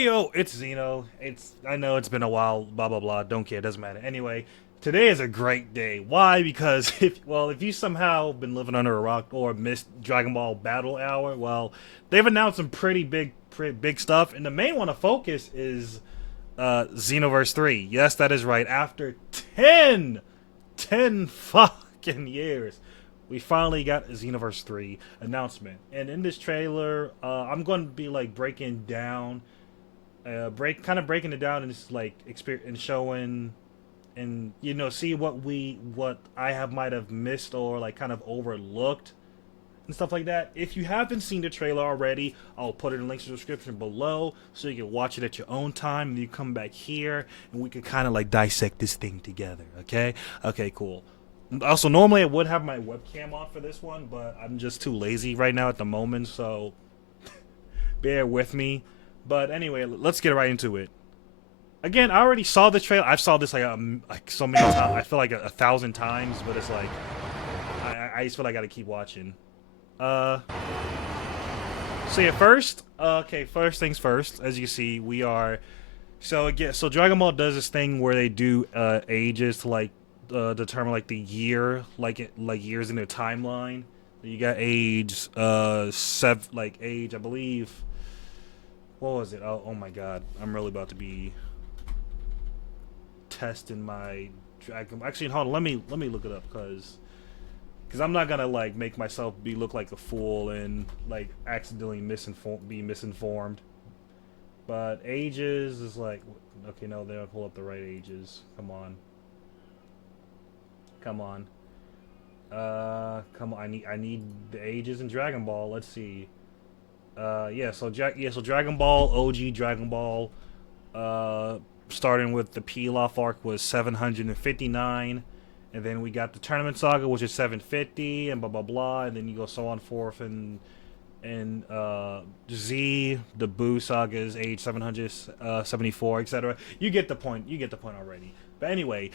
Hey yo, it's Zeno. I know it's been a while, blah blah blah. Don't care, doesn't matter. Anyway, today is a great day. Why? Because if you somehow been living under a rock or missed Dragon Ball Battle Hour, well, they've announced some pretty big stuff, and the main one to focus is Xenoverse 3. Yes, that is right. After 10 fucking years, we finally got a Xenoverse 3 announcement. And in this trailer, I'm going to be like breaking down breaking it down and just like experience and showing and see what I have might have missed or like kind of overlooked and stuff like that. If you haven't seen the trailer already, I'll put it in the links in the description below so you can watch it at your own time, and you come back here and we can kind of like dissect this thing together. Okay, cool. Also, normally I would have my webcam on for this one, but I'm just too lazy right now at the moment, so bear with me. But anyway, let's get right into it. Again, I already saw the trailer. I've saw this like so many times. I feel like a thousand times, but it's like I just feel like I gotta keep watching. So yeah, first things first. As you see, we are so Dragon Ball does this thing where they do ages to like determine like the year, like years in their timeline. You got age age I believe. What was it? Oh my god. I'm really about to be testing my Dragon. Actually, hold on. Let me look it up because I'm not gonna like make myself look like a fool and like accidentally be misinformed. But ages is like, okay, no, they don't pull up the right ages. Come on. Come on. Come on. I need the ages in Dragon Ball. Let's see. So Dragon Ball OG Dragon Ball, starting with the Pilaf arc was 759, and then we got the Tournament Saga, which is 750, and blah blah blah, and then you go so on forth, and Z the Buu Saga is age 774, etc. You get the point. You get the point already. But anyway,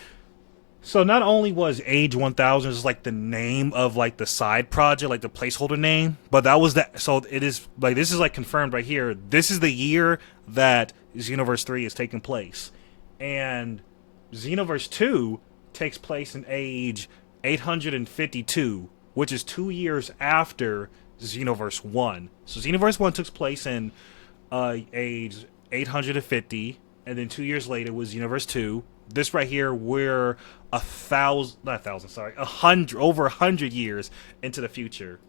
so not only was Age 1000 just like the name of like the side project, like the placeholder name, but that was that. So it is like this is like confirmed right here. This is the year that Xenoverse 3 is taking place, and Xenoverse 2 takes place in age 852, which is 2 years after Xenoverse 1. So Xenoverse 1 took place in age 850, and then 2 years later was Xenoverse 2. This right here, we're not a thousand, sorry, over 100 years into the future.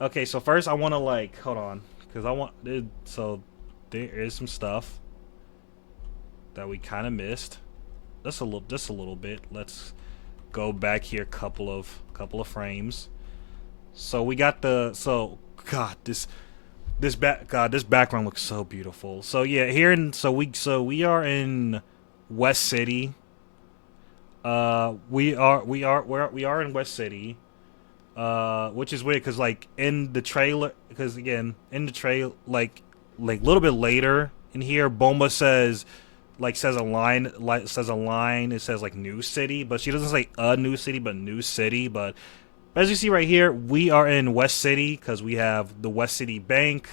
Okay, so first I want to like hold on because so there is some stuff that we kind of missed. Just a little bit. Let's go back here, couple of frames. So we got God, this background looks so beautiful. So yeah, we are in West City. We are in West City. Which is weird because like in the trailer, because again in the trail like a little bit later in here, Bomba says a line It says like New City, but she doesn't say a new city, but New City. But as you see right here, we are in West City because we have the West City Bank,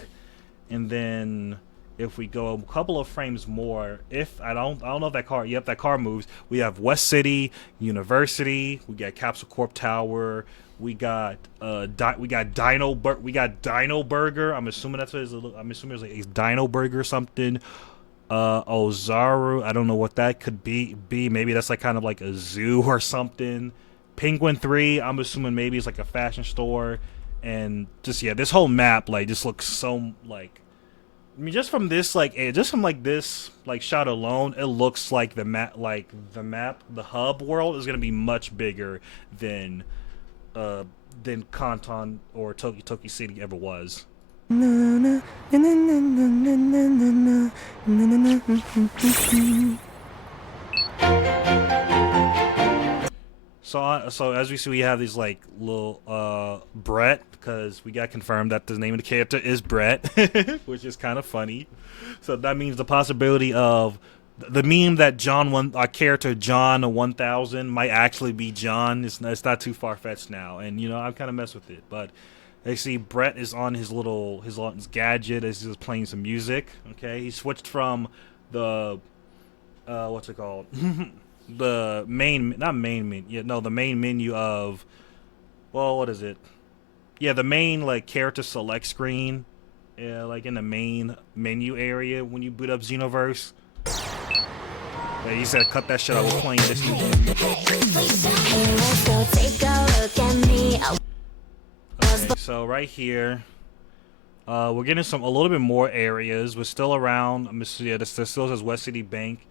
and then if we go a couple of frames more, if I don't know if that car, yep, that car moves. We have West City University, we got Capsule Corp Tower, we got Dino Burger. I'm assuming that's what it is. I'm assuming it's Dino Burger or something. Ozaru, I don't know what that could be. Maybe that's like kind of like a zoo or something. Penguin 3, I'm assuming maybe it's like a fashion store. And just yeah, this whole map like just looks so like, I mean, just from this shot alone, it looks like the hub world is gonna be much bigger than Kanton or Toki City ever was. So as we see, we have these like little Brett, because we got confirmed that the name of the character is Brett, which is kind of funny. So that means the possibility of the meme that our character John 1000 might actually be John. It's not too far fetched now, and I've kind of messed with it. But I see Brett is on his gadget as he's playing some music. Okay, he switched from the what's it called? The main, not main menu. Yeah, no, the main menu of, well, what is it? Yeah, the main like character select screen. Yeah, like in the main menu area when you boot up Xenoverse. Yeah, he said cut that shit out. We're playing this new game. Okay, so right here, we're getting a little bit more areas. We're still around. Yeah, this still says West City Bank,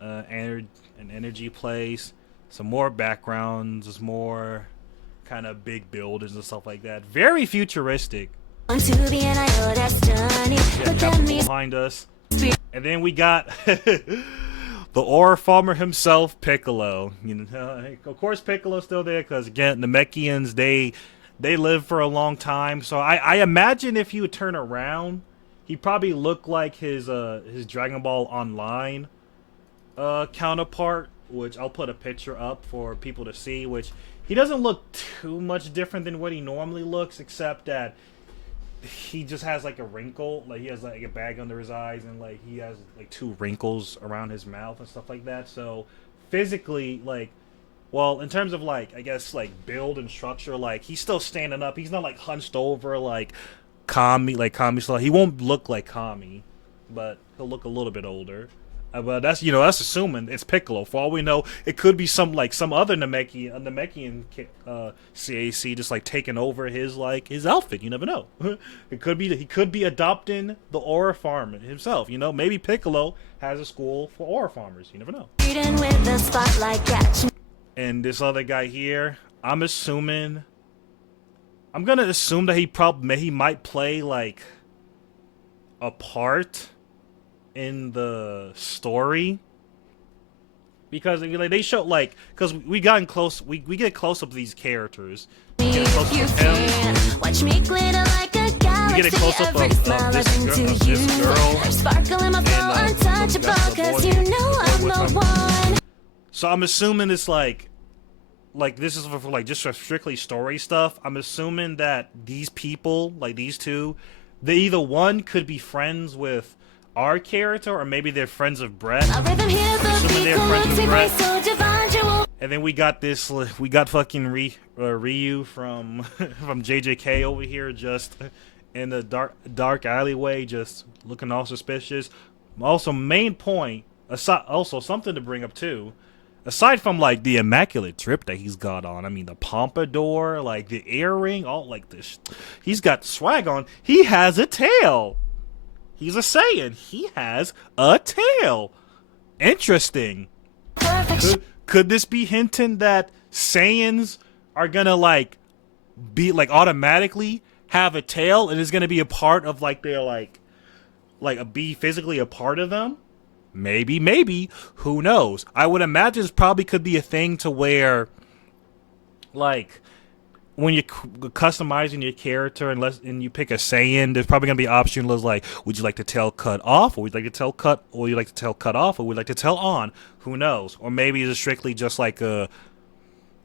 an energy place. Some more backgrounds. There's more kind of big buildings and stuff like that. Very futuristic. Yeah, behind us, and then we got the ore farmer himself, Piccolo. You know, of course, Piccolo's still there because again, the Namekians they live for a long time. So I imagine if he would turn around, he probably look like his Dragon Ball Online counterpart, which I'll put a picture up for people to see. Which he doesn't look too much different than what he normally looks, except that he just has like a wrinkle, like he has like a bag under his eyes, and like he has like 2 wrinkles around his mouth and stuff like that. So physically, like, well, in terms of like, I guess like build and structure, like he's still standing up. He's not like hunched over like Kami style. He won't look like Kami, but he'll look a little bit older. But that's, you know, that's assuming it's Piccolo. For all we know, it could be some other Namekian CAC just like taking over his outfit. You never know. It could be he could be adopting the aura farmer himself. You know, maybe Piccolo has a school for aura farmers. You never know. And this other guy here, I'm gonna assume that he might play like a part in the story, because like they show like, because we get close up of these characters. We get a close up of him. We get a close up of this girl. So I'm assuming it's like this is for like just for strictly story stuff. I'm assuming that these people, like these two, they either one could be friends with our character, or maybe they're friends of Brett. And then we got fucking Ryu from from JJK over here, just in the dark alleyway, just looking all suspicious. Also, main point, also something to bring up too, aside from like the immaculate trip that he's got on, I mean the pompadour, like the earring, all like this, he's got swag on. He has a tail. He's a Saiyan. He has a tail. Interesting. Could this be hinting that Saiyans are gonna like be automatically have a tail, and is gonna be a part of like their be physically a part of them? Maybe. Who knows? I would imagine this probably could be a thing to where, like, when you're customizing your character, and you pick a Saiyan, there's probably gonna be options like, would you like the tail cut off, or would you like the tail cut, or would you like the tail cut off, or would you like the tail on? Who knows? Or maybe it's strictly just like a.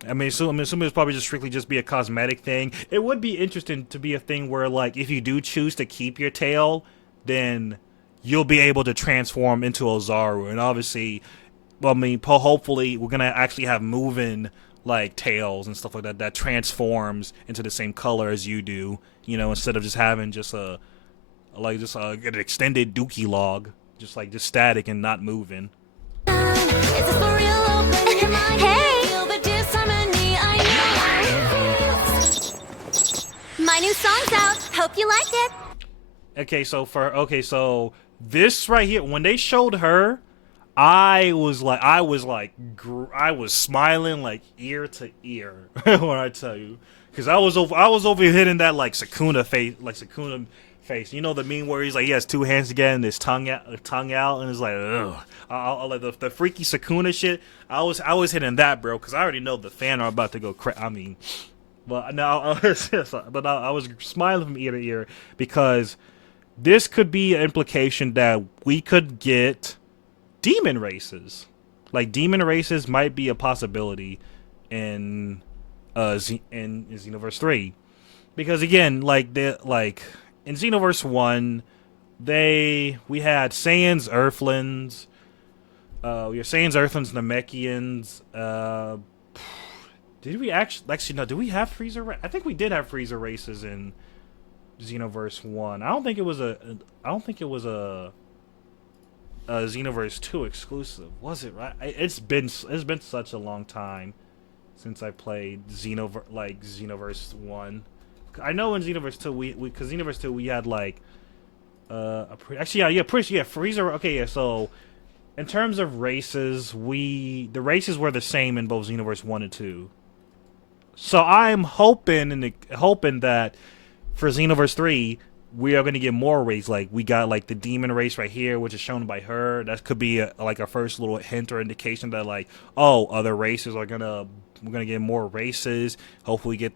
I'm assuming it's probably just strictly just be a cosmetic thing. It would be interesting to be a thing where, like, if you do choose to keep your tail, then you'll be able to transform into Ozaru, and obviously, well, I mean, hopefully we're gonna actually have moving like tails and stuff like that transforms into the same color as you do, you know, instead of just having just an extended dookie log, just static and not moving. My new song's out. Hope you like it. Okay, so this right here, when they showed her, I was smiling like ear to ear when I tell you, because I was over hitting that Sukuna face, you know, the meme where he's like, he has 2 hands together and his tongue out, and it's like, ugh. I like the freaky Sukuna shit. I was hitting that, bro, because I already know the fan are about to go I mean, but now I was smiling from ear to ear, because this could be an implication that we could get demon races. Like, demon races might be a possibility in Xenoverse 3. because again, like in Xenoverse 1, we had Saiyans, Earthlings, we have Saiyans, Earthlings, Namekians. Did we actually no? Do we have Freezer? I think we did have Freezer races in Xenoverse 1. I don't think it was I don't think it was a Xenoverse 2 exclusive, was it? Right? It's been such a long time since I played Xenoverse 1. I know in Xenoverse 2 we because Xenoverse 2 we had like Freezer. Okay, yeah. So in terms of races, the races were the same in both Xenoverse 1 and 2. So I'm hoping that for Xenoverse 3 we are going to get more races. Like we got like the demon race right here, which is shown by her. That could be like a first little hint or indication that like, oh, other races are we're gonna get more races. Hopefully, get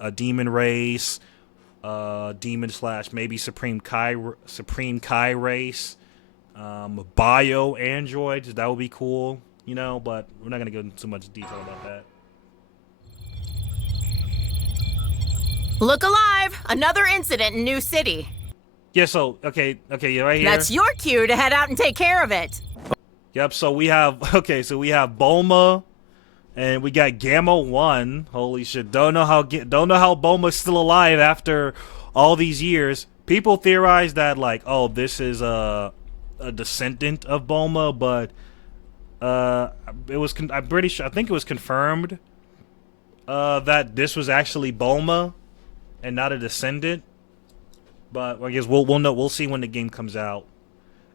a demon race, demon slash maybe Supreme Kai race, bio androids. That would be cool, you know. But we're not gonna go into too much detail about that. Look alive! Another incident in New City. Yeah. So okay, yeah, right here. That's your cue to head out and take care of it. Yep. So we have Bulma. And we got Gamma 1. Holy shit! Don't know how Bulma's still alive after all these years. People theorize that like, oh, this is a descendant of Bulma, but it was I'm pretty sure. I think it was confirmed that this was actually Bulma and not a descendant. But I guess we'll see when the game comes out.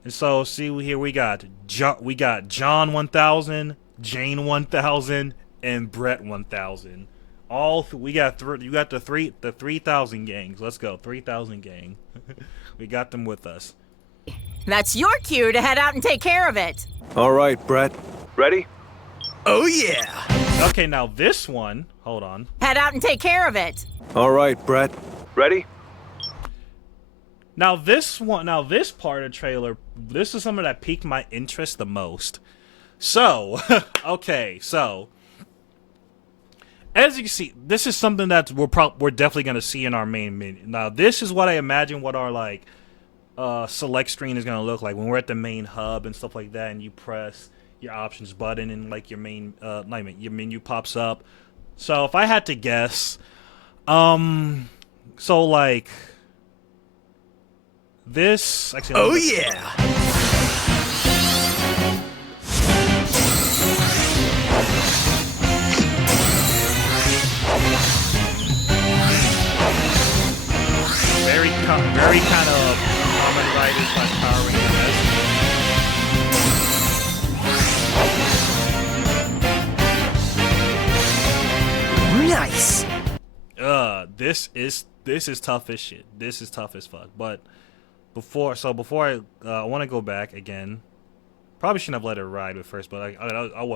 And so see here we got John 1000. Jane 1000 and Brett 1000. You got the 3000 gangs. Let's go, 3000 gang. We got them with us. That's your cue to head out and take care of it. All right, Brett. Ready? Oh yeah. Okay, now this one. Hold on. Head out and take care of it. All right, Brett. Ready? Now this part of the trailer, this is something that piqued my interest the most. So, okay, so as you can see, this is something that we're definitely gonna see in our main menu. Now, this is what I imagine what our like select screen is gonna look like when we're at the main hub and stuff like that, and you press your options button and like your your menu pops up. So, if I had to guess, so like this. Actually, oh yeah. Very kind of Kamen Rider / Power Rangers. Nice. This is tough as shit. This is tough as fuck. But before I want to go back again. Probably shouldn't have let it ride at first, but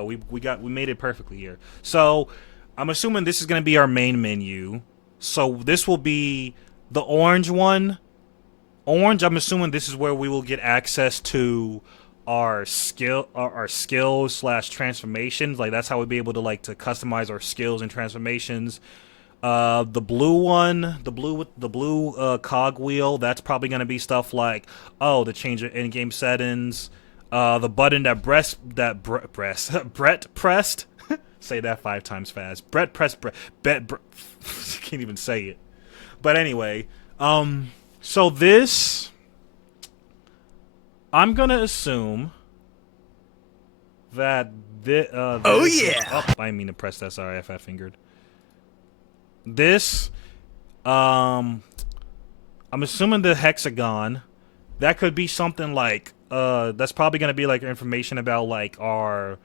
we made it perfectly here. So I'm assuming this is gonna be our main menu. So this will be the orange one. Orange, I'm assuming this is where we will get access to our skills / transformations. Like that's how we'll be able to to customize our skills and transformations. The blue one, the blue cogwheel, that's probably gonna be stuff like the change of in-game settings. The button that Brett pressed. Say that 5 times fast. Brett pressed. Can't even say it. But anyway, so this, I'm gonna assume that oh yeah. Oh, I didn't mean to press that. Sorry, if I fingered. This, I'm assuming the hexagon, that could be something like that's probably gonna be like information about like our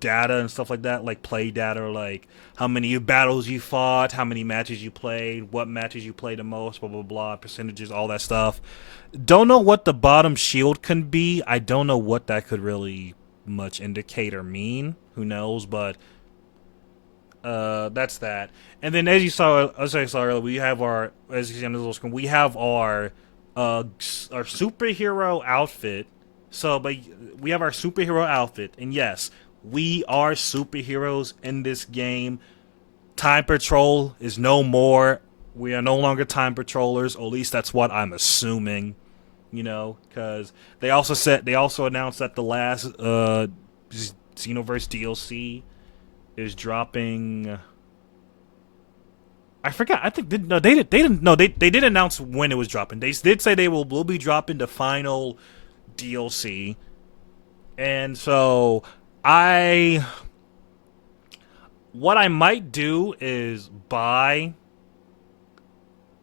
data and stuff like that, like play data, or like how many battles you fought, how many matches you played, what matches you played the most, blah blah blah, percentages, all that stuff. Don't know what the bottom shield can be. I don't know what that could really much indicate or mean. Who knows? But that's that. And then as I saw earlier, we have our, as you see on the little screen, we have our superhero outfit. So, but we have our superhero outfit, and yes, we are superheroes in this game. Time Patrol is no more. We are no longer Time Patrollers, or at least that's what I'm assuming. You know, because they also announced that the last Xenoverse DLC is dropping. I forgot. I think they didn't. No, they did announce when it was dropping. They did say they will be dropping the final DLC, and so what I might do is buy.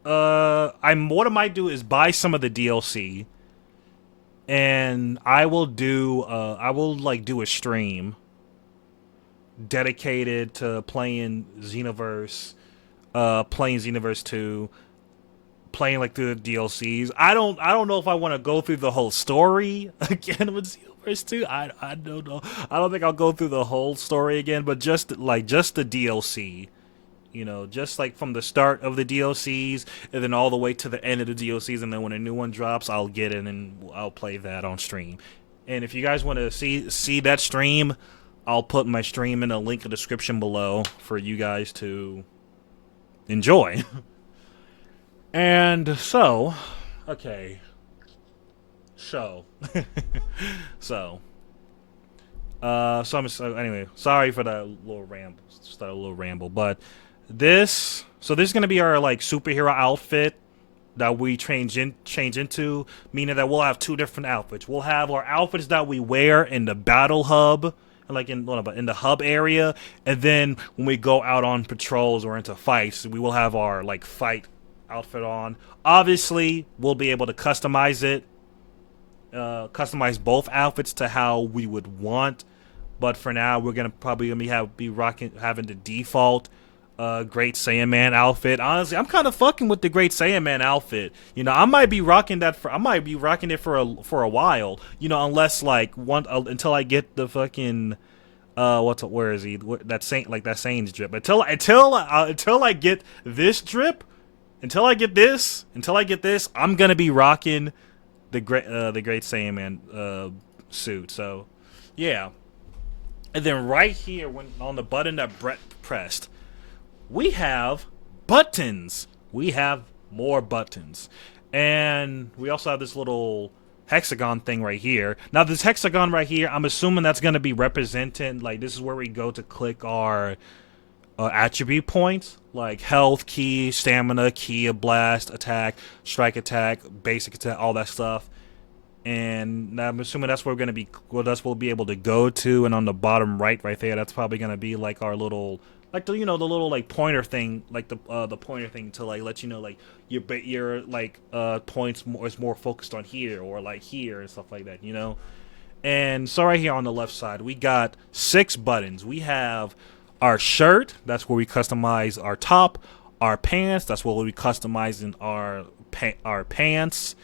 What I might do is buy some of the DLC, and I will do do a stream dedicated to playing Xenoverse 2, playing like through the DLCs. I don't know if I want to go through the whole story again with Xenoverse 2. I don't know. I don't think I'll go through the whole story again, but just the DLC. You know, just like from the start of the DLCs and then all the way to the end of the DLCs, and then when a new one drops, I'll get it and I'll play that on stream. And if you guys want to see that stream, I'll put my stream in a link in the description below for you guys to enjoy. And so, okay. So, anyway, sorry for that little ramble. Just a little ramble, but this is gonna be our like superhero outfit that we change into, meaning that we'll have two different outfits. We'll have our outfits that we wear in the battle hub, like in the hub area, and then when we go out on patrols or into fights, we will have our like fight outfit on. Obviously, we'll be able to customize it, customize both outfits to how we would want. But for now, we're gonna probably having the default Great Saiyaman outfit. Honestly, I'm kind of fucking with the Great Saiyaman outfit. You know, I might be rocking it for a while. You know, unless like until I get the fucking where is he? That Saiyans drip. Until I get this drip, until I get this, I'm gonna be rocking the Great Saiyaman suit. So, yeah. And then right here, when on the button that Brett pressed, we have buttons. We have more buttons. And we also have this little hexagon thing right here. Now, this hexagon right here, I'm assuming that's going to be represented. Like, this is where we go to click our attribute points. Like health, ki, stamina, ki, blast, attack, strike attack, basic attack, all that stuff. And I'm assuming that's where we're going to be. Well, that's what we'll be able to go to. And on the bottom right there, that's probably going to be like our little... like the the little like pointer thing, like the pointer thing to like let you know like your like points is more focused on here or like here and stuff like that, you know. And so right here on the left side, we got 6 buttons. We have our shirt, that's where we customize our top. Our pants, that's where we'll be customizing our pants.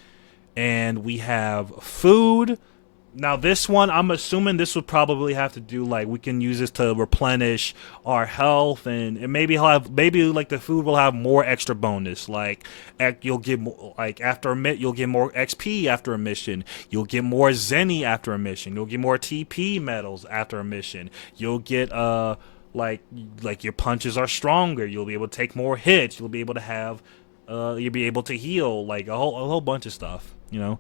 And we have food. Now this one, I'm assuming this would probably have to do like we can use this to replenish our health, and maybe like the food will have more extra bonus. Like you'll get more, like you'll get more XP after a mission. You'll get more Zenny after a mission. You'll get more TP medals after a mission. You'll get like your punches are stronger. You'll be able to take more hits. You'll be able to have you'll be able to heal, like a whole bunch of stuff, you know.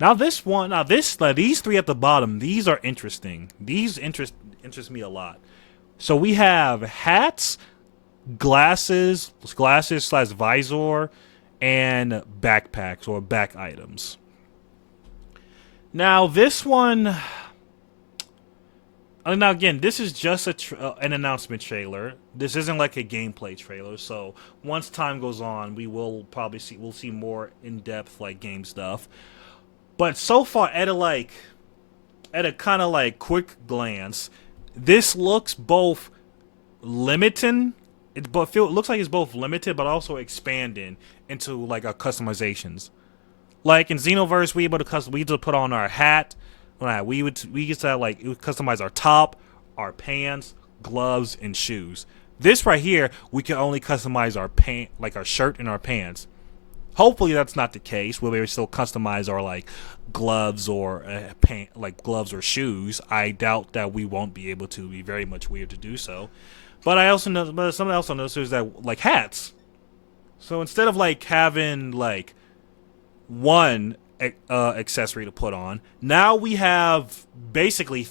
Now these 3 at the bottom, these are interesting. These interest me a lot. So we have hats, glasses / visor, and backpacks or back items. Now this one, now again, this is just an announcement trailer. This isn't like a gameplay trailer. So once time goes on, we'll see more in-depth like game stuff. But so far, at a kind of like quick glance, this looks both limiting. It looks like it's both limited, but also expanding into like our customizations. Like in Xenoverse, we used to put on our hat. We used to like customize our top, our pants, gloves, and shoes. This right here, we can only customize our shirt and our pants. Hopefully that's not the case. We'll be able to still customize our like gloves or gloves or shoes. I doubt that we won't be able to. It'd be very much weird to do so. But I also know, but something else I noticed is that like hats. So instead of like having like one accessory to put on, now we have basically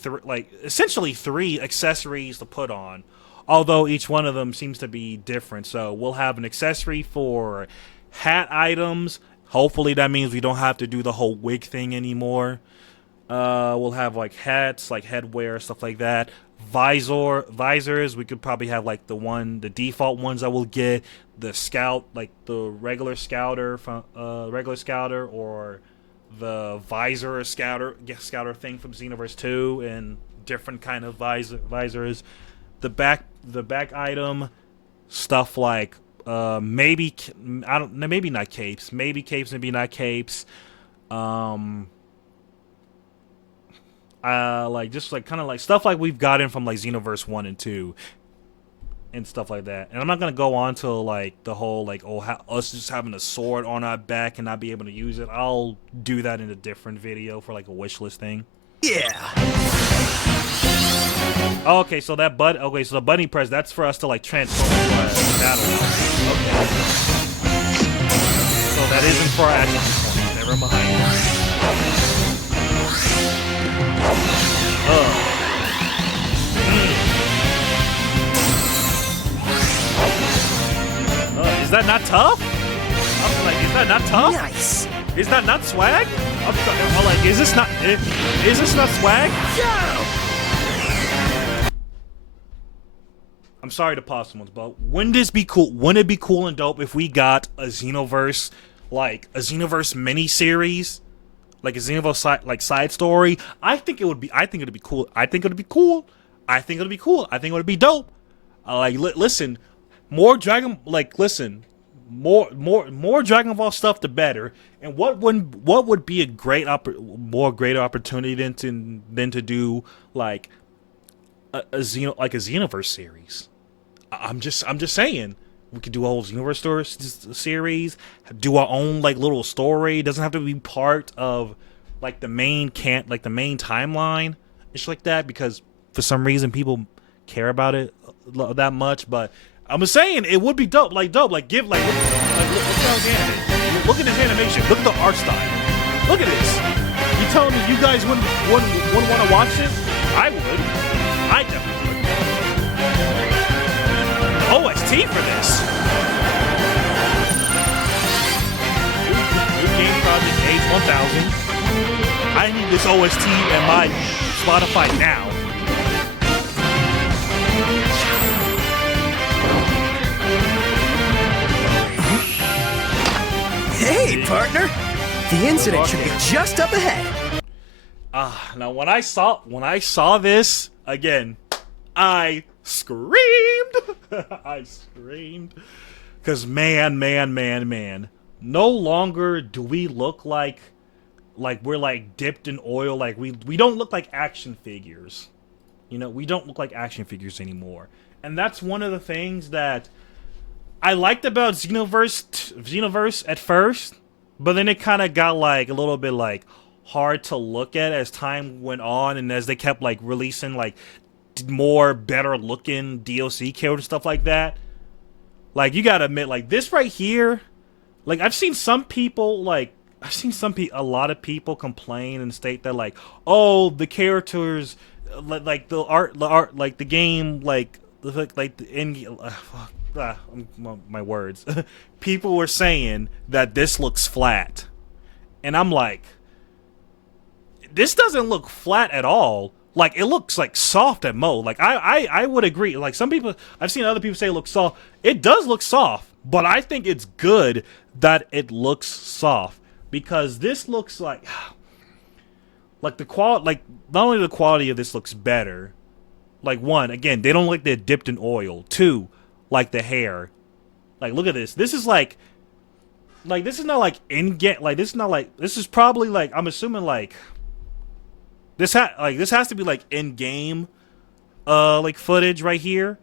essentially three accessories to put on. Although each one of them seems to be different. So we'll have an accessory for hat items. Hopefully that means we don't have to do the whole wig thing anymore. We'll have like hats, like headwear, stuff like that. Visors, we could probably have like the default ones I will get. The scout, like the regular scouter or the visor scouter thing from Xenoverse 2, and different kind of visors. The back item stuff like maybe not capes, maybe capes, maybe not capes. Like just like kind of like stuff like we've gotten from like Xenoverse 1 and 2 and stuff like that. And I'm not gonna go on to like the whole like us just having a sword on our back and not be able to use it. I'll do that in a different video for like a wish list thing. Yeah. Okay, so the bunny press, that's for us to like transform into a battle. Okay. So that isn't for our action point. Never mind. Is that not tough? I'm like, is that not tough? Nice. Is that not swag? I'm like, is this not swag? Go! I'm sorry to pause someone, but wouldn't this be cool? Wouldn't it be cool and dope if we got a Xenoverse, like a Xenoverse mini-series? Like a Xenoverse side story? I think it'd be cool. I think it'd be cool. I think it'd be dope. Listen, more Dragon Ball stuff, the better. And what would be a greater opportunity than to do like a Xenoverse series? I'm just saying. We could do a whole Xenoverse series, do our own like little story. It doesn't have to be part of like the main timeline, it's like that, because for some reason people care about it that much. But I'm just saying it would be dope. Like look at this animation. Look at the art style. Look at this. You telling me you guys wouldn't want to watch it? I would. I definitely would. OST for this. New game project age 1000. I need this OST in my Spotify now. Hey, partner. The incident should be just up ahead. Now when I saw this again, I screamed. I screamed. Because man. No longer do we look like we're like dipped in oil. Like we don't look like action figures. You know, we don't look like action figures anymore. And that's one of the things that I liked about Xenoverse at first, but then it kind of got like a little bit like hard to look at as time went on, and as they kept like releasing like more better looking DLC characters, stuff like that. Like, you gotta admit, like this right here, like a lot of people complain and state that like, oh, the characters, like the art, like the game, like the end. My words. People were saying that this looks flat, and I'm like, this doesn't look flat at all. Like, it looks like soft at most. Like, I would agree. Like, some people, I've seen other people say it looks soft. It does look soft, but I think it's good that it looks soft, because this looks like the quality, like not only the quality of this looks better. Like, one, again, they don't look like they're dipped in oil. Two, like the hair. Like, look at this. This is like this is not like in-game. Like, this is not like, this is probably like, I'm assuming like this has to be like in-game like footage right here.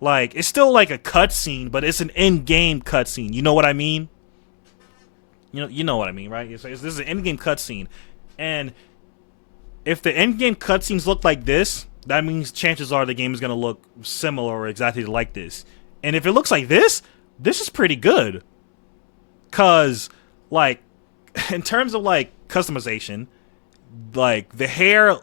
Like, it's still like a cutscene, but it's an in-game cutscene. You know what I mean? You know what I mean, right? This is an in-game cutscene, and if the in-game cutscenes look like this, that means chances are the game is gonna look similar or exactly like this. And if it looks like this is pretty good. Cause like in terms of like customization, like the hair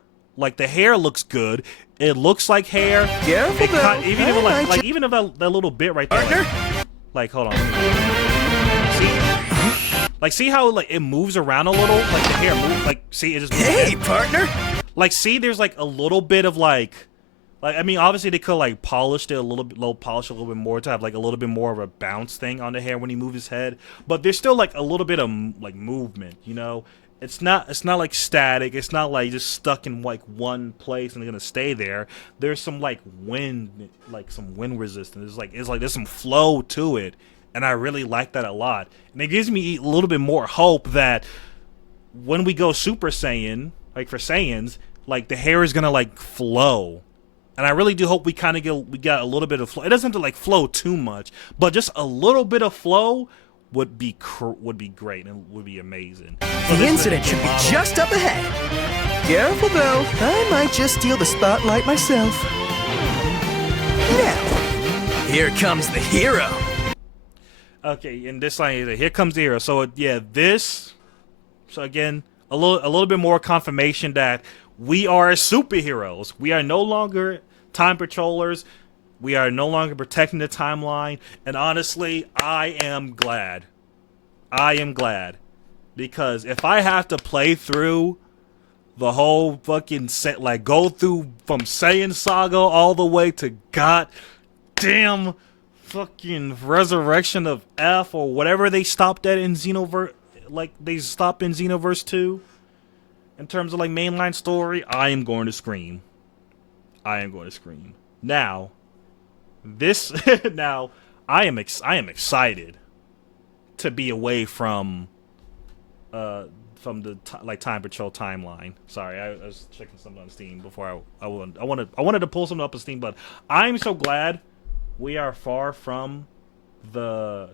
looks good. It looks like hair. Careful though. Even if even if that little bit right there. Like hold on. See? Like see how like it moves around a little? Like the hair moves like see it just moves. Hey, partner. Like see there's like a little bit of like I mean obviously they could like polish it a little bit more to have like a little bit more of a bounce thing on the hair when he moves his head, but there's still like a little bit of like movement, you know? It's not like static. It's not like just stuck in like one place and they're gonna stay there. There's some like wind, like some wind resistance. It's like there's some flow to it, and I really like that a lot. And it gives me a little bit more hope that when we go Super Saiyan, like for Saiyans, like the hair is gonna like flow. And I really do hope we got a little bit of flow. It doesn't have to like flow too much, but just a little bit of flow would be great and would be amazing. The incident should be just up ahead. Careful though, I might just steal the spotlight myself. Now, here comes the hero. Okay, in this line, here comes the hero. So yeah, so again, a little bit more confirmation that we are superheroes. We are no longer time patrollers. We are no longer protecting the timeline, and honestly, I am glad. Because if I have to play through the whole fucking set, like go through from Saiyan Saga all the way to goddamn fucking Resurrection of F or whatever they stopped at in Xenoverse, like they stopped in Xenoverse 2, in terms of like mainline story, I am going to scream. Now. Now, I am excited to be away from the Time Patrol timeline. Sorry, I was checking something on Steam before I wanted to pull something up on Steam, but I'm so glad we are far from the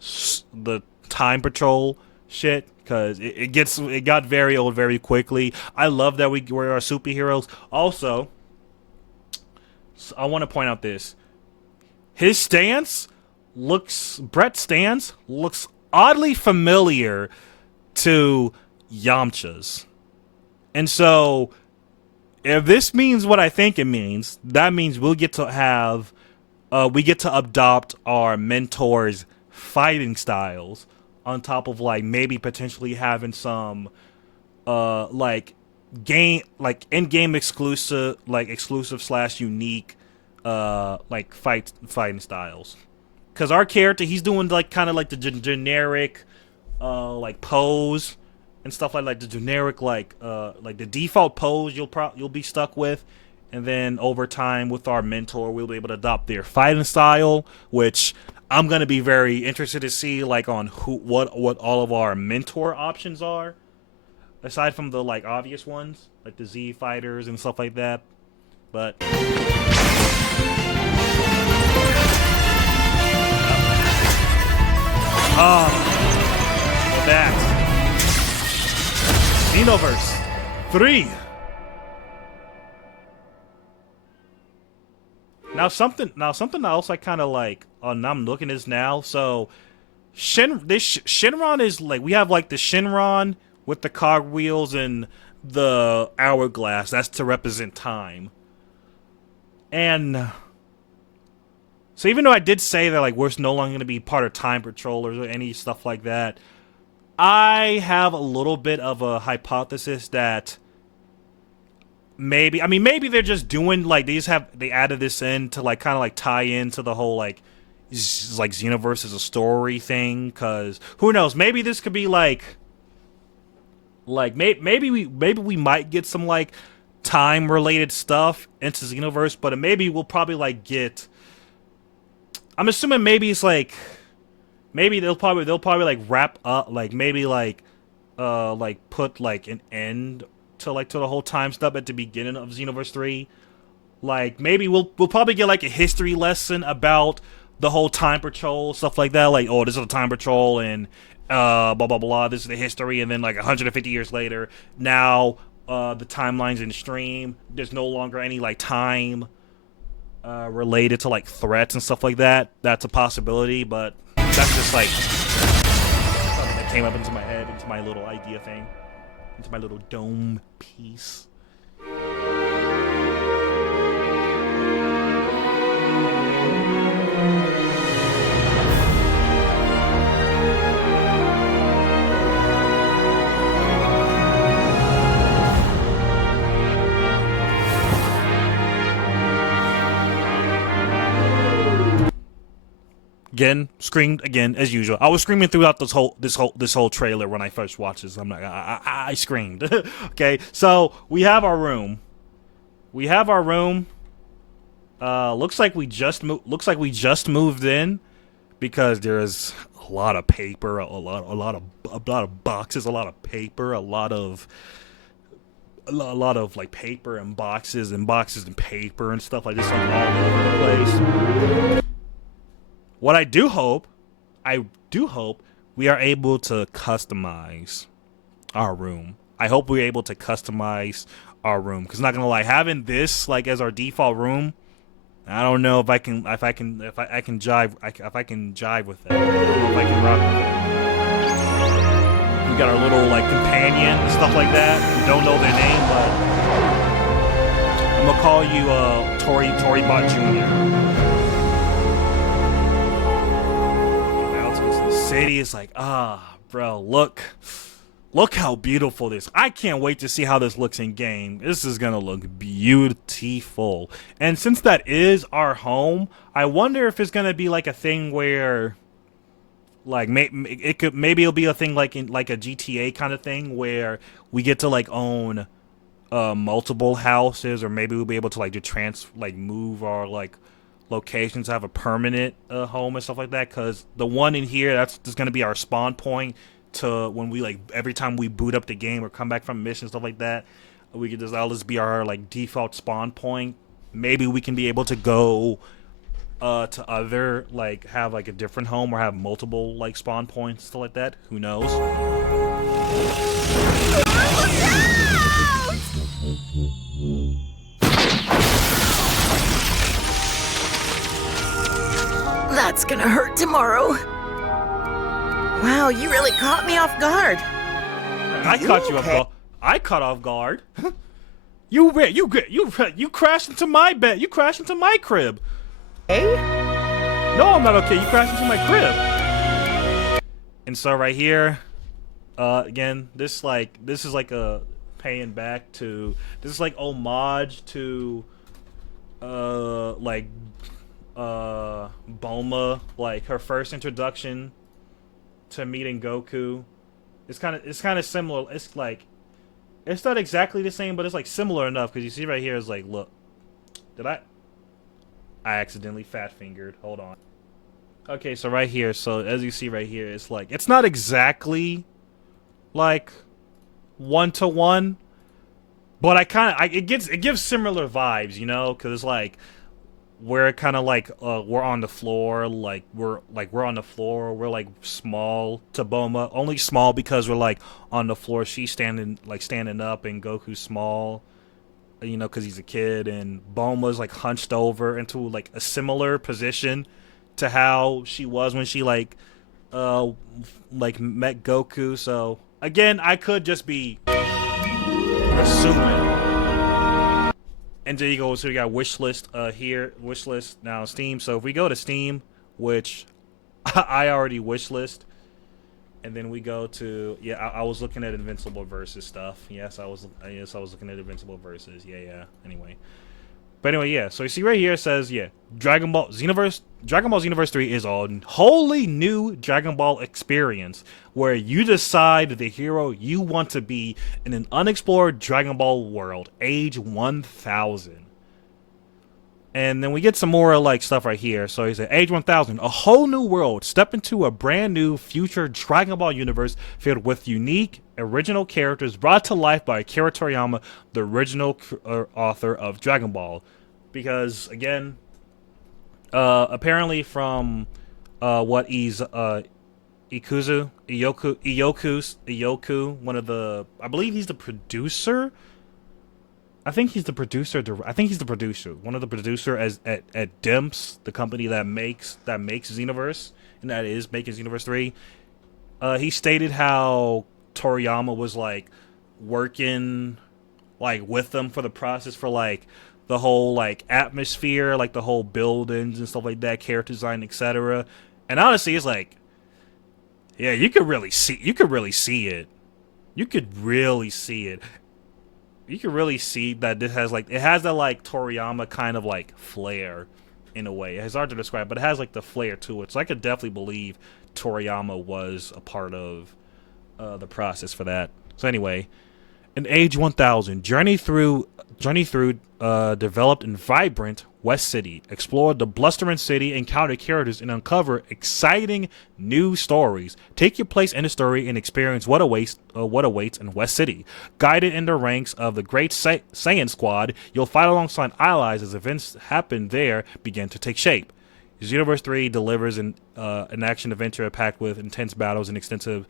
Time Patrol shit because it got very old very quickly. I love that we are superheroes. Also, I want to point out this. Brett's stance looks oddly familiar to Yamcha's. And so, if this means what I think it means, that means we'll get to have, we get to adopt our mentor's fighting styles on top of like maybe potentially having some, like in-game exclusive / unique like fighting styles, because our character, he's doing like kind of like the generic like pose and stuff like the generic like the default pose you'll be stuck with, and then over time with our mentor we'll be able to adopt their fighting style, which I'm gonna be very interested to see like on what all of our mentor options are, aside from the like obvious ones like the Z fighters and stuff like that. But that Xenoverse 3. Now something else I kind of like. Now I'm looking at this now. So Shinron is like, we have like the Shinron with the cogwheels and the hourglass. That's to represent time. And so even though I did say that like we're no longer going to be part of Time Patrollers or any stuff like that, I have a little bit of a hypothesis that maybe they're just doing like they added this in to like kind of like tie into the whole like Xenoverse as a story thing, because who knows, maybe this could be like maybe we might get some like time related stuff into Xenoverse, but maybe we'll probably like get, I'm assuming maybe it's like, maybe they'll probably like wrap up, like maybe like put like an end to the whole time stuff at the beginning of Xenoverse 3. Like maybe we'll probably get like a history lesson about the whole Time Patrol, stuff like that. Like, oh, this is the Time Patrol and blah blah blah, this is the history, and then like 150 years later, now the timelines in the stream. There's no longer any like time related to like threats and stuff like that. That's a possibility, but that's just like something that came up into my head, into my little idea thing, into my little dome piece. Again, screamed again as usual. I was screaming throughout this whole trailer when I first watched this. I'm like, I screamed. Okay, so we have our room. Looks like we just moved in because there's a lot of paper, a lot of boxes, a lot of paper, a lot of like paper and boxes and paper and stuff like this, like all over the place. What I do hope we are able to customize our room. I hope we're able to customize our room, because not gonna lie, having this like as our default room, I don't know if I can jive with it. I don't know if I can rock with it. We got our little like companion and stuff like that. We don't know their name, but I'm gonna call you Tory Bot Jr. City is like, bro, look how beautiful this. I can't wait to see how this looks in game. This is gonna look beautiful. And since that is our home, I wonder if it's gonna be like a thing where, like, maybe it'll be a thing like in like a GTA kind of thing where we get to like own multiple houses, or maybe we'll be able to like move our like locations, have a permanent home and stuff like that, because the one in here, that's just going to be our spawn point to when we like every time we boot up the game or come back from missions, stuff like that, we could just, that'll just be our like default spawn point. Maybe we can be able to go to other, like have like a different home or have multiple like spawn points, stuff like that. Who knows? That's gonna hurt tomorrow. Wow, you really caught me off guard. I caught you off guard. I caught off guard. You crashed into my bed. You crashed into my crib. Hey? No, I'm not okay. You crashed into my crib. And so right here, again, this is like a paying back to, this is like homage to Bulma, like her first introduction to meeting Goku. It's kind of similar. It's like, it's not exactly the same, but it's like similar enough, because you see right here is like, look, did I accidentally fat fingered. Hold on. Okay, so right here, so as you see right here, it's like, it's not exactly like 1-to-1, but it gives similar vibes, you know, because it's like we're kind of like we're on the floor, like we're on the floor, we're like small to Bulma, only small because we're like on the floor, she's standing up, and Goku's small, you know, because he's a kid, and Bulma's like hunched over into like a similar position to how she was when she like met Goku. So again, I could just be assuming. And there you go. So we got wish list here, wish list now Steam. So if we go to Steam, which I already wish list, and then we go to, yeah, I was looking at Invincible Versus stuff. Yes, I was looking at Invincible Versus. Yeah. But anyway, yeah. So you see right here it says, yeah, Dragon Ball Xenoverse 3 is a wholly new Dragon Ball experience where you decide the hero you want to be in an unexplored Dragon Ball world, age 1000. And then we get some more like stuff right here. So he said, age 1000, a whole new world. Step into a brand new future Dragon Ball universe filled with unique, original characters brought to life by Akira Toriyama, the original author of Dragon Ball. Because again, apparently from what he's Iyoku, one of the, I believe he's the producer I think he's the producer. I think he's the producer. One of the producer at Dimps, the company that makes Xenoverse, and that is making Xenoverse 3. He stated how Toriyama was like working like with them for the process for like the whole like atmosphere, like the whole buildings and stuff like that, character design, etc. And honestly, it's like, yeah, you could really see it. You could really see it. You could really see that this has like, it has that like Toriyama kind of like flair in a way. It's hard to describe, but it has like the flair to it. So I could definitely believe Toriyama was a part of the process for that. So anyway, in Age 1000, journey through developed and vibrant West City. Explore the blustering city, encounter characters, and uncover exciting new stories. Take your place in the story and experience what awaits in West City. Guided in the ranks of the Great Saiyan Squad, you'll fight alongside allies as events happen there begin to take shape. Xenoverse 3 delivers an action-adventure packed with intense battles and extensive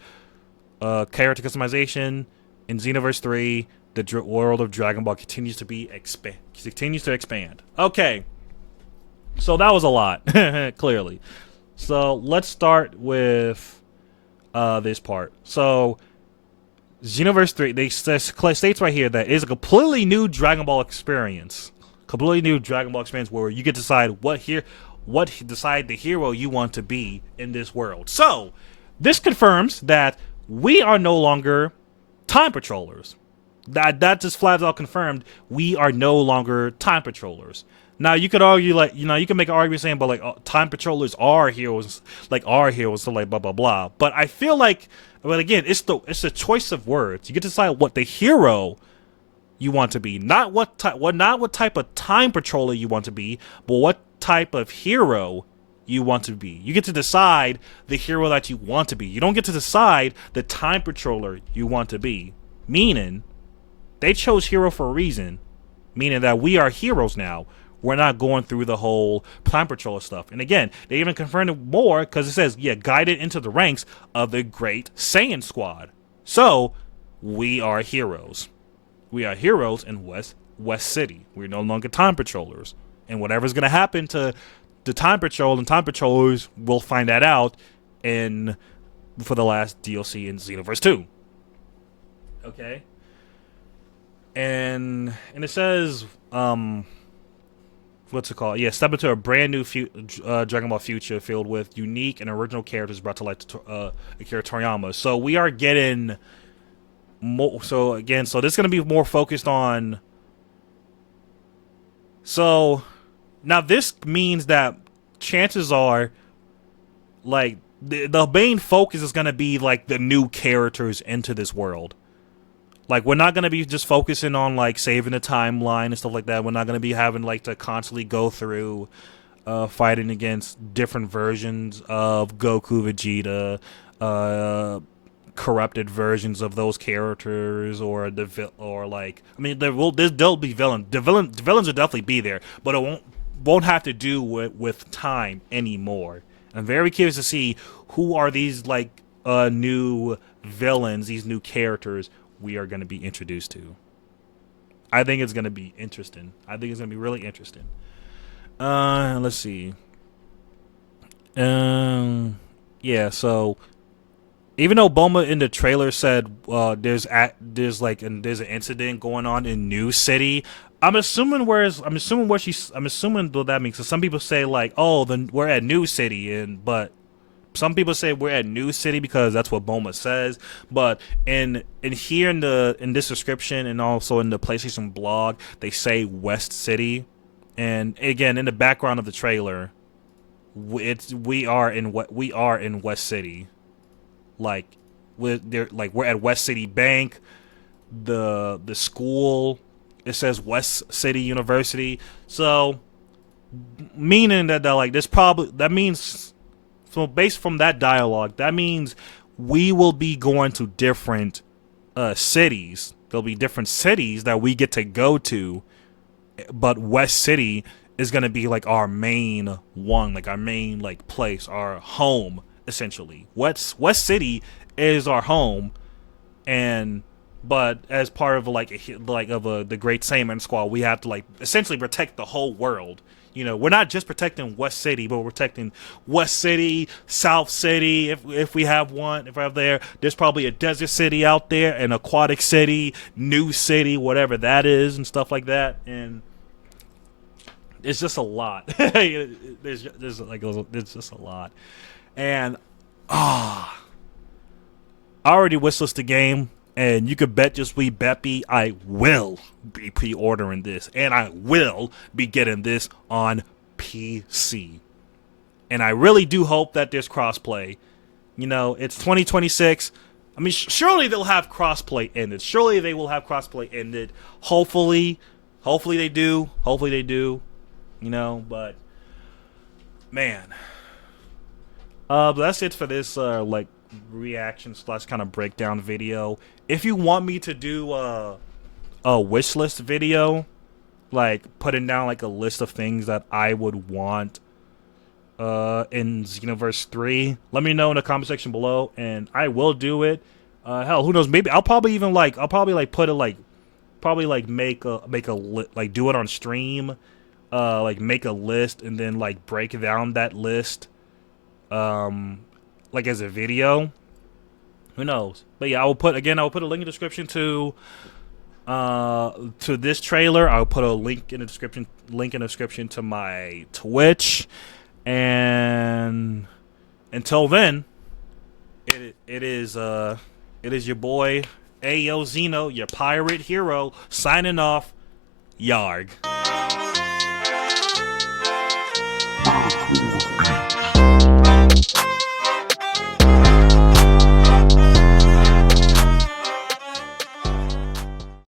character customization. In Xenoverse 3, the world of Dragon Ball continues to expand. Okay, so that was a lot, clearly. So let's start with this part. So Xenoverse 3, they states right here that it is a completely new Dragon Ball experience. Completely new Dragon Ball experience where you get to decide decide the hero you want to be in this world. So this confirms that we are no longer time patrollers. That just flat out confirmed we are no longer time patrollers. Now you could argue like, you can make an argument saying, but like time patrollers are heroes, so like blah blah blah. But I feel like, but again, it's a choice of words. You get to decide what the hero you want to be, not what type of time patroller you want to be, but what type of hero you want to be. You get to decide the hero that you want to be. You don't get to decide the time patroller you want to be. Meaning, they chose hero for a reason. Meaning that we are heroes now. We're not going through the whole time patroller stuff. And again, they even confirmed it more because it says, yeah, guided into the ranks of the Great Saiyan Squad. So, we are heroes. We are heroes in West City. We're no longer time patrollers. And whatever's going to happen to the time patrol and time patrollers, we'll find that out for the last DLC in Xenoverse 2. Okay. And it says, what's it called? Yeah, step into a brand new Dragon Ball future filled with unique and original characters brought to life to Akira Toriyama. So we are getting more. So again, this is going to be more focused on. So now this means that chances are, like, the main focus is going to be like the new characters into this world. Like, we're not going to be just focusing on, like, saving the timeline and stuff like that. We're not going to be having, like, to constantly go through fighting against different versions of Goku, Vegeta, corrupted versions of those characters, or there'll be villains. The villains will definitely be there, but it won't have to do with time anymore. I'm very curious to see who are these, like, new villains, these new characters we are going to be introduced to. I think it's going to be interesting. I think it's going to be really interesting. Let's see. Yeah, so even though Bulma in the trailer said there's an incident going on in New City, I'm assuming what that means. So some people say like, oh, then we're at New City, but some people say we're at New City because that's what Bulma says. But in this description and also in the PlayStation blog, they say West City. And again, in the background of the trailer, we are in West City. Like we're at West City Bank, the school. It says West City University. So meaning that that means. So based from that dialogue, that means we will be going to different cities. There'll be different cities that we get to go to, but West City is going to be like our main one, like our main like place, our home, essentially. West City is our home, and but as part of like the Great Saiyaman Squad, we have to like essentially protect the whole world. You know, we're not just protecting West City, but we're protecting West City, South City, if we have one, if we're there. There's probably a desert city out there, an aquatic city, new city, whatever that is, and stuff like that. And it's just a lot. there's just a lot. And I already wishlisted the game. And you could bet just sweet Beppy, I will be pre-ordering this. And I will be getting this on PC. And I really do hope that there's crossplay. You know, it's 2026. I mean, surely they'll have crossplay in it. Surely they will have crossplay in it. Hopefully they do. Hopefully they do. You know, but man. But that's it for this, like, reaction / kind of breakdown video. If you want me to do a wish list video, like putting down like a list of things that I would want in Xenoverse 3, let me know in the comment section below and I will do it. Hell, who knows, maybe I'll probably put it like make a like do it on stream, like make a list and then like break down that list like as a video. Who knows? But yeah, I will put a link in the description to this trailer. I'll put a link in the description to my Twitch. And until then, it is your boy Ayo Zeno, your pirate hero, signing off. Yarg.